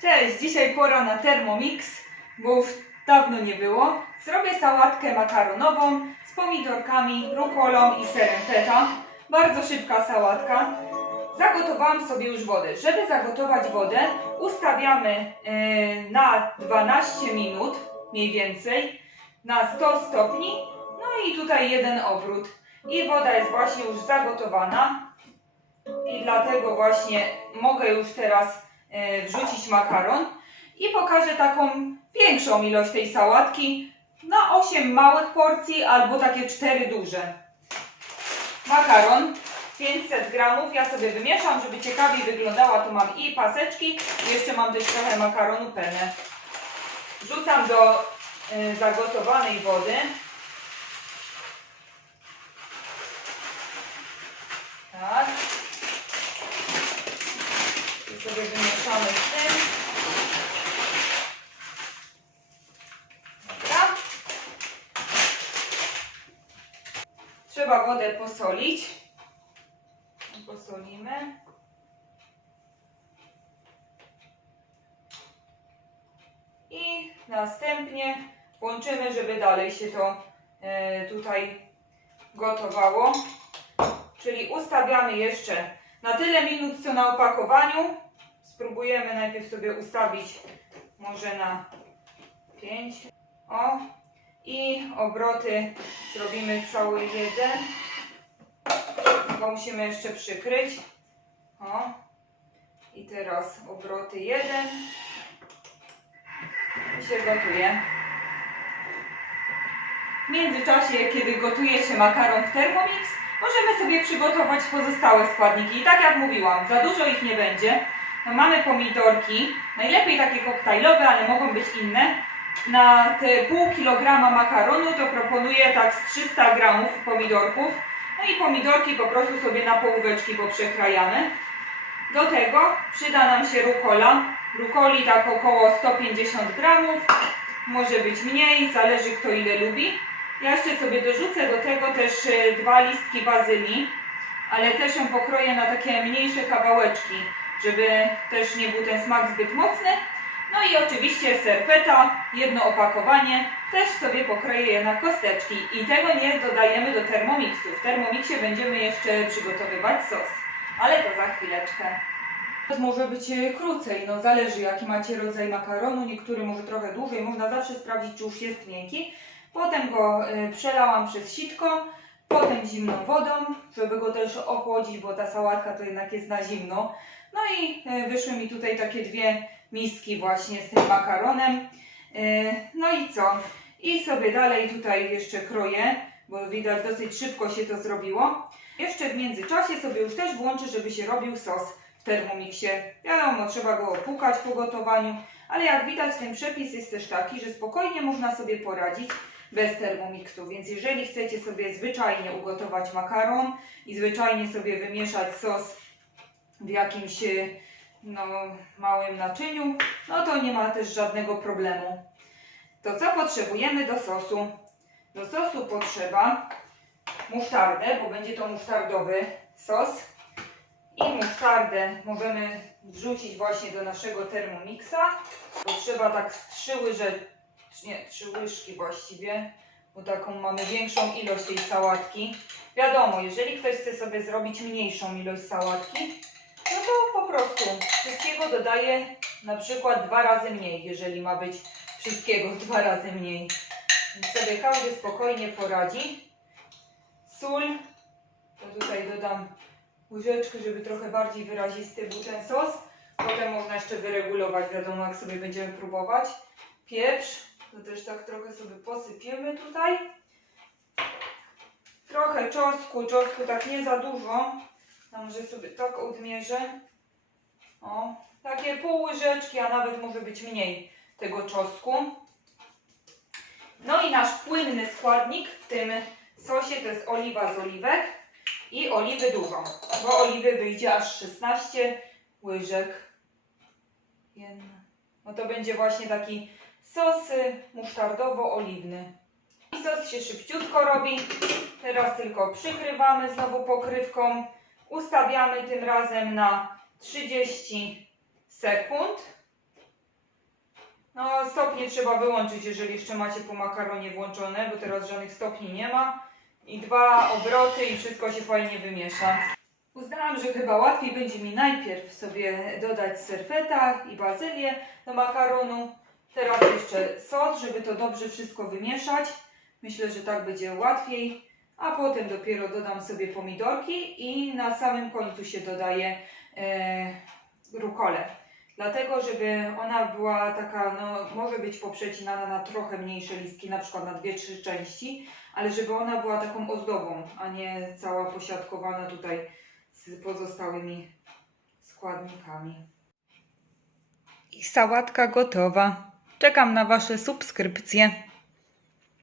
Cześć, dzisiaj pora na Thermomix, bo już dawno nie było. Zrobię sałatkę makaronową z pomidorkami, rukolą i serem feta. Bardzo szybka sałatka. Zagotowałam sobie już wodę. Żeby zagotować wodę, ustawiamy e, na 12 minut mniej więcej na 100 stopni. No i tutaj jeden obrót. I woda jest właśnie już zagotowana. I dlatego właśnie mogę już teraz wrzucić makaron i pokażę taką większą ilość tej sałatki na 8 małych porcji albo takie 4 duże. Makaron 500 gramów, ja sobie wymieszam, żeby ciekawiej wyglądała. Tu mam i paseczki, jeszcze mam też trochę makaronu penne. Wrzucam do y, zagotowanej wody. Tak. I sobie wymieszamy z tym. Dobra. Trzeba wodę posolić. Posolimy. I następnie włączymy, żeby dalej się to e, tutaj gotowało. Czyli ustawiamy jeszcze na tyle minut, co na opakowaniu. Spróbujemy najpierw sobie ustawić może na 5. O. I obroty zrobimy cały jeden. Go musimy jeszcze przykryć. O. I teraz obroty jeden. I się gotuje. W międzyczasie, kiedy gotuje się makaron w Thermomix, możemy sobie przygotować pozostałe składniki. I tak jak mówiłam, za dużo ich nie będzie. Mamy pomidorki, najlepiej takie koktajlowe, ale mogą być inne. Na te pół kilograma makaronu to proponuję tak z 300 gramów pomidorków. No i pomidorki po prostu sobie na połóweczki poprzekrajamy. Do tego przyda nam się rukola. Rukoli tak około 150 gramów. Może być mniej, zależy kto ile lubi. Ja jeszcze sobie dorzucę do tego też e, dwa listki bazylii, ale też ją pokroję na takie mniejsze kawałeczki, żeby też nie był ten smak zbyt mocny. No i oczywiście serfeta, jedno opakowanie, też sobie pokroję je na kosteczki i tego nie dodajemy do termomiksu. W termomiksie będziemy jeszcze przygotowywać sos, ale to za chwileczkę. Może być e, krócej, no zależy jaki macie rodzaj makaronu, niektóry może trochę dłużej, można zawsze sprawdzić czy już jest miękki. Potem go e, przelałam przez sitko, potem zimną wodą, żeby go też ochłodzić, bo ta sałatka to jednak jest na zimno. No i e, wyszły mi tutaj takie dwie miski właśnie z tym makaronem. E, No i co? I sobie dalej tutaj jeszcze kroję, bo widać dosyć szybko się to zrobiło. Jeszcze w międzyczasie sobie już też włączę, żeby się robił sos w termomiksie. Wiadomo, trzeba go opłukać po gotowaniu, ale jak widać ten przepis jest też taki, że spokojnie można sobie poradzić bez termomiksu, więc jeżeli chcecie sobie zwyczajnie ugotować makaron i zwyczajnie sobie wymieszać sos w jakimś e, no, małym naczyniu, no to nie ma też żadnego problemu. To co potrzebujemy do sosu? Do sosu potrzeba musztardę, bo będzie to musztardowy sos. I musztardę możemy wrzucić właśnie do naszego termomixa. Potrzeba tak z trzy łyże, nie, trzy łyżki właściwie, bo taką mamy większą ilość tej sałatki. Wiadomo, jeżeli ktoś chce sobie zrobić mniejszą ilość sałatki, no to po prostu wszystkiego dodaje na przykład dwa razy mniej, jeżeli ma być wszystkiego dwa razy mniej. Więc sobie każdy spokojnie poradzi. Sól, to tutaj dodam łyżeczkę, żeby trochę bardziej wyrazisty był ten sos. Potem można jeszcze wyregulować, wiadomo jak sobie będziemy próbować. Pieprz, to też tak trochę sobie posypiemy tutaj. Trochę czosnku, czosnku tak nie za dużo. A może sobie tak odmierzę. O, takie pół łyżeczki, a nawet może być mniej tego czosnku. No i nasz płynny składnik w tym sosie to jest oliwa z oliwek i oliwy dużo, bo oliwy wyjdzie aż 16 łyżek. Jedna. No to będzie właśnie taki sos y, musztardowo-oliwny. I sos się szybciutko robi. Teraz tylko przykrywamy znowu pokrywką. Ustawiamy tym razem na 30 sekund. stopnie trzeba wyłączyć, jeżeli jeszcze macie po makaronie włączone, bo teraz żadnych stopni nie ma. I dwa obroty i wszystko się fajnie wymiesza. Uznałam, że chyba łatwiej będzie mi najpierw sobie dodać serfeta i bazylię do makaronu. Teraz jeszcze sos, żeby to dobrze wszystko wymieszać. Myślę, że tak będzie łatwiej. A potem dopiero dodam sobie pomidorki i na samym końcu się dodaje e, rukolę. Dlatego, żeby ona była taka, no może być poprzecinana na trochę mniejsze listki, na przykład na dwie, trzy części, ale żeby ona była taką ozdobą, a nie cała posiadkowana tutaj z pozostałymi składnikami. I sałatka gotowa. Czekam na Wasze subskrypcje.